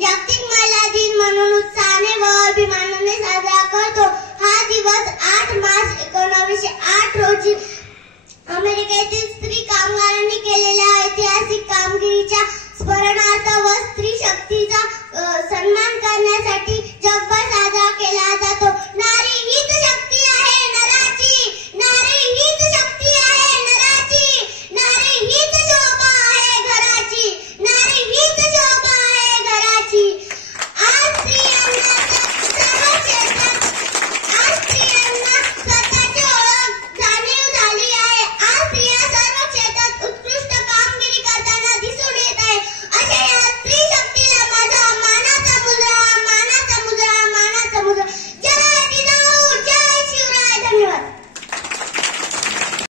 जागतिक महिला दिन म्हणून उत्साहाने व अभिमानाने साजरा करतो। हा दिवस 8 मार्च 1908 रोजी अमेरिकेतील स्त्री कामगारांनी केलेल्या ऐतिहासिक कामगिरीच्या स्मरणार्थ व स्त्री शक्तीचा